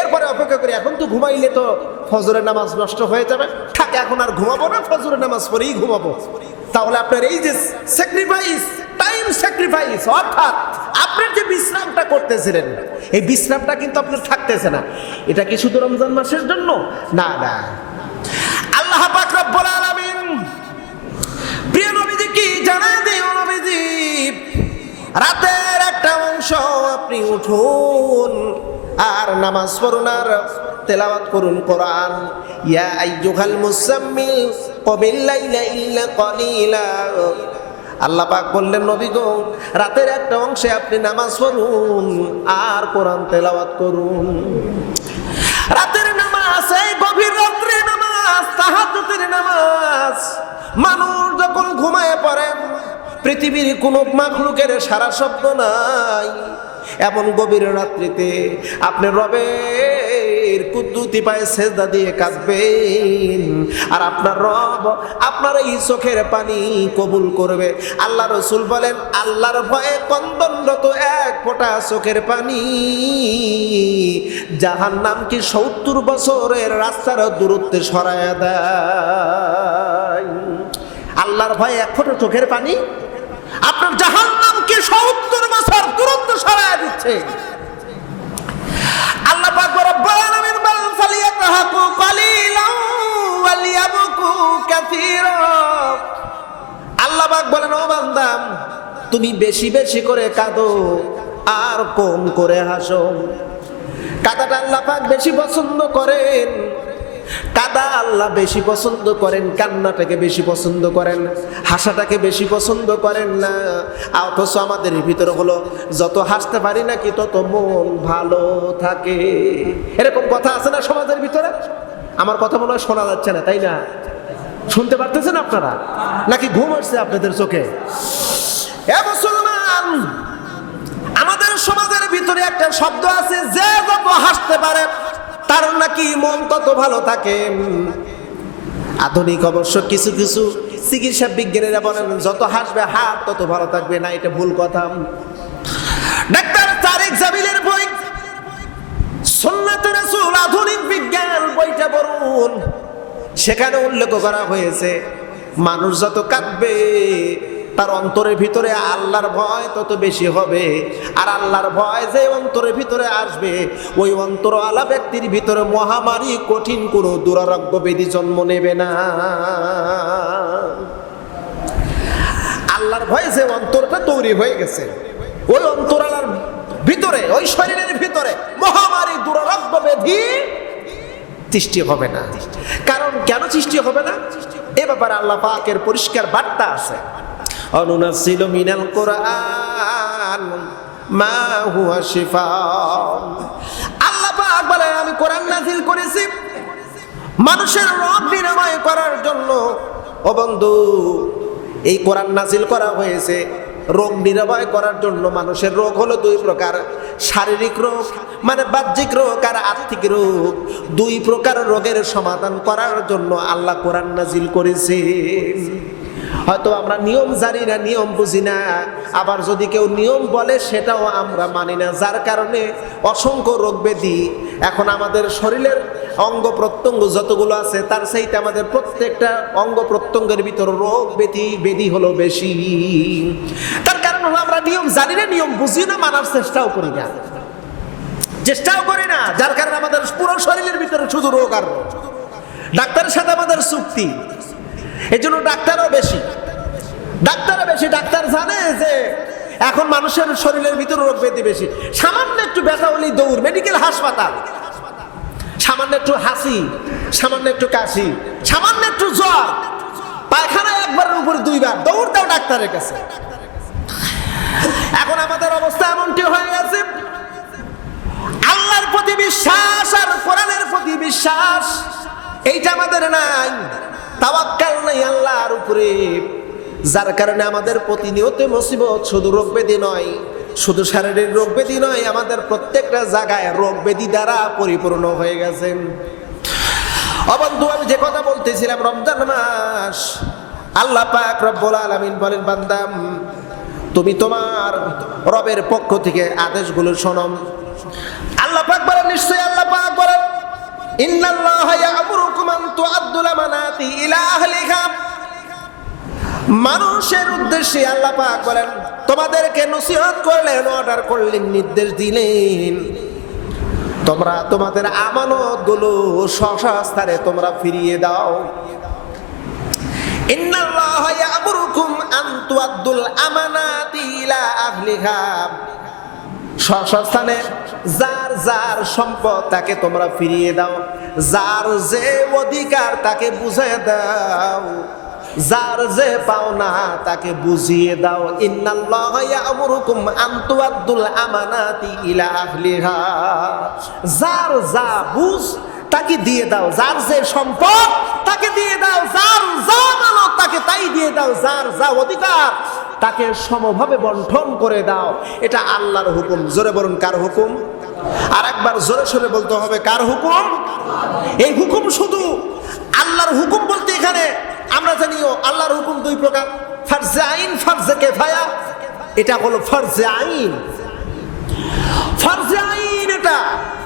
এরপরে অপেক্ষা করি, এখন তো ঘুমাইলে তো ফজরের নামাজ নষ্ট হয়ে যাবে, থাকে এখন আর ঘুমাবো না, ফজরের নামাজ পড়েই ঘুমাবো। তাহলে আপনার এই যে স্যাক্রিফাইস, টাইম স্যাক্রিফাইস, অর্থাৎ আপনার যে বিশ্রামটা করতেছিলেন, এই বিশ্রামটা কিন্তু আপনার থাকতেছে না। এটা কি শুধু রমজান মাসের জন্য? না না, আল্লাহ পাক রব্বুল আলামিন প্রিয় নবীজি কি জানা দিও, নবীজি রাতের একটা অংশ আপনি উঠুন আর নামাজ পড়ুন আর তেলাওয়াত করুন কোরআন। ইয়া আইয়ুহাল মুসাম্মিল কুমিল লাইলা ইল্লা কলিলা। আল্লাহ পাক বললেন, নবী গো রাতের একটা অংশে আপনি নামাজ পড়ুন আর কোরআন তেলাওয়াত করুন। রাতের নামাজ, এই গভীর রাত্রে নামাজ, তাহাজ্জুদের নামাজ, মানুষ যখন ঘুমায় পড়ে, পৃথিবীর কোন মাখলুকের সারা শব্দ নাই, এমন গভীর রাত্রিতে আপনি রবের কুদরতি পায়ে সেজদা দিয়ে কাঁদবেন, আর আপনার রব আপনার এই চোখের পানি কবুল করবে। আল্লাহ রাসূল বলেন, আল্লাহর ভয়ে কন্দনরত এক ফোঁটা চোখের পানি জাহান্নাম কি 70 বছরের রাস্তার দূরত্বে সরায়া দেয়। আল্লাহর ভয়ে এক ফোঁটা চোখের পানি আপনার জাহান্নামকে 70 বছর দূরত্ব সরায়া দিচ্ছে। আল্লাহ পাক রব্বুল আলামিন বলেন, ফালিয়াতহাকু কালিলান ওয়া লিয়াবকু কাসীরা। আল্লাহ পাক বলেন, ও বান্দা তুমি বেশি বেশি করে কাঁদো আর কম করে হাসো। কাঁদাটা আল্লাহ পাক বেশি পছন্দ করেন, কাদা আল্লাহ বেশি পছন্দ করেন, কান্নাটাকে বেশি পছন্দ করেন, হাসাটাকে বেশি পছন্দ করেন না। অথচ আমাদের ভিতরে হলো যত হাসতে পারি নাকি তত মন ভালো থাকে, এরকম কথা আছে না সমাজের ভিতরে? আমার কথা মনে হয় শোনা যাচ্ছে না, তাই না? শুনতে পারতেছেন আপনারা নাকি ঘুম আসছে আপনাদের চোখে? এ মুসলমান, আমাদের সমাজের ভিতরে একটা শব্দ আছে, যে যত হাসতে পারে তার নাকি মন তত ভালো থাকে। আধুনিক অবশ্য কিছু কিছু চিকিৎসা বিজ্ঞানীরা বলেন, যত হাসবে হাত তত ভালো থাকবে। না, এটা ভুল কথা। ডাক্তার তারেক জামিলের বই সুন্নাতে রাসূল আধুনিক বিজ্ঞান বইটা পড়ুন, সেখানে উল্লেখ করা হয়েছে মানুষ যত কাঁদবে তার অন্তরের ভিতরে আল্লাহর ভয় তত বেশি হবে, আর আল্লাহর ভয় যে অন্তরের ভিতরে আসবে, ওই অন্তরওয়ালা ব্যক্তির ভিতরে মহামারী কঠিন কোনো দুরারোগ্য ব্যাধি জন্ম নেবে না। আল্লাহর ভয় যে অন্তরটা তৈরি হয়ে গেছে, ওই অন্তরালার ভিতরে, ওই শরীরের ভিতরে মহামারী দুরারোগ্য ব্যাধি সৃষ্টি হবে না। কারণ কেন সৃষ্টি হবে না, এ ব্যাপারে আল্লাহ পাকের পরিষ্কার বার্তা আছে। অনুনাসিলু মিনাল কুরআন মা হুয়া শিফা। আল্লাহ পাক বলে, আমি কোরআন নাযিল করেছি মানুষের রোগ নিরাময় করার জন্য। ও বন্ধু, এই কোরআন নাযিল করা হয়েছে রোগ নিরাময় করার জন্য। মানুষের রোগ হলো দুই প্রকার, শারীরিক রোগ মানে বাহ্যিক রোগ, আর আত্মিক রোগ। দুই প্রকার রোগের সমাধান করার জন্য আল্লাহ কোরআন নাযিল করেছে। হয়তো আমরা নিয়ম জানি না, নিয়ম বুঝি না, আবার যদি কেউ নিয়ম বলে সেটাও আমরা মানি না, যার কারণে অসংখ্য রোগ ব্যাধি এখন আমাদের শরীরের অঙ্গ প্রত্যঙ্গ যতগুলো আছে তার চাইতে আমাদের প্রত্যেকটা অঙ্গ প্রত্যঙ্গের ভিতর রোগ ব্যাধি হলো বেশি। তার কারণ হলো আমরা নিয়ম জানি না, নিয়ম বুঝি না, মানার চেষ্টাও করি না, যার কারণে আমাদের পুরো শরীরের ভিতরে শুধু রোগ আর রোগ। ডাক্তারের সাথে আমাদের চুক্তি, এই জন্য ডাক্তারও বেশি। ডাক্তার জানে যে এখন মানুষের শরীরের ভিতরে রোগ ব্যাধি বেশি। সামান্য একটু ব্যথা হলেই দৌড় মেডিকেল হাসপাতাল, সামান্য একটু হাসি, সামান্য একটু কাশি, সামান্য একটু জ্বর, পায়খানা একবারের উপরে 2 বার, দৌড় দাও ডাক্তারের কাছে। এখন আমাদের অবস্থা এমনটি হয়ে গেছে, আল্লাহর প্রতি বিশ্বাস আর কোরআনের প্রতি বিশ্বাস এইটা আমাদের নাই, তাওয়াক্কাল নাই আল্লাহর উপরে, যার কারণে আমাদের প্রতিনিয়ত মুসিবত। শুধু রোগ ব্যাধি নয়, শুধু শারীরিক রোগ ব্যাধি নয়, আমাদের প্রত্যেকটা জায়গায় রোগ ব্যাধি দ্বারা পরিপূর্ণ হয়ে গেছে। ও বন্ধু, আমি যে কথা বলতেছিলাম, রমজান মাস, আল্লাহ পাক রব্বুল আলামিন বলেন, বান্দা তুমি তোমার রবের পক্ষ থেকে আদেশগুলো শোনো। আল্লাহ পাক বলেন, নিশ্চয়ই আল্লাহ পাক বলেন, ইন্নাল্লাহা ইয়া'মুরুকুম আন তু'আদ্দুল আমানাতি ইলা আহলিহা। মানুষের উদ্দেশ্যে আল্লাহ পাক বলেন, তোমাদেরকে নসিহত করলেন, অর্ডার করলেন, নির্দেশ দিলেন, তোমরা তোমাদের আমানতগুলো স্বস্থানে তোমরা ফিরিয়ে দাও। ইন্নাল্লাহা ইয়া'মুরুকুম আন তু'আদ্দুল আমানাতি ইলা আহলিহা। স্বস্থানে যার যার সম্পদ তাকে তোমরা ফিরিয়ে দাও, যার যে অধিকার তাকে বুঝিয়ে দাও, যার যে পাওনা তাকে বুঝিয়ে দাও। ইন্নাল্লাহা ইয়া'মুরুকুম আন তু'আদ্দুল আমানাতি ইলা আহলিহা। যার যা বুঝ তাকে দিয়ে দাও, যার যে সম্পদ তাকে দিয়ে দাও, যার যা মানত তাকে তাই দিয়ে দাও, যার যা অধিকার তাকে সমভাবে বন্টন করে দাও। এটা আল্লাহর হুকুম। জোরে বলুন, কার হুকুম? আর একবার জোরে সরে বলতে হবে, কার হুকুম? এই হুকুম শুধু আল্লাহর হুকুম বলতে এখানে আমরা জানিও আল্লাহর হুকুম দুই প্রকার, ফরজে আইন, ফরজে কিফায়া। এটা হলো ফরজে আইন। ফরজে আইন এটা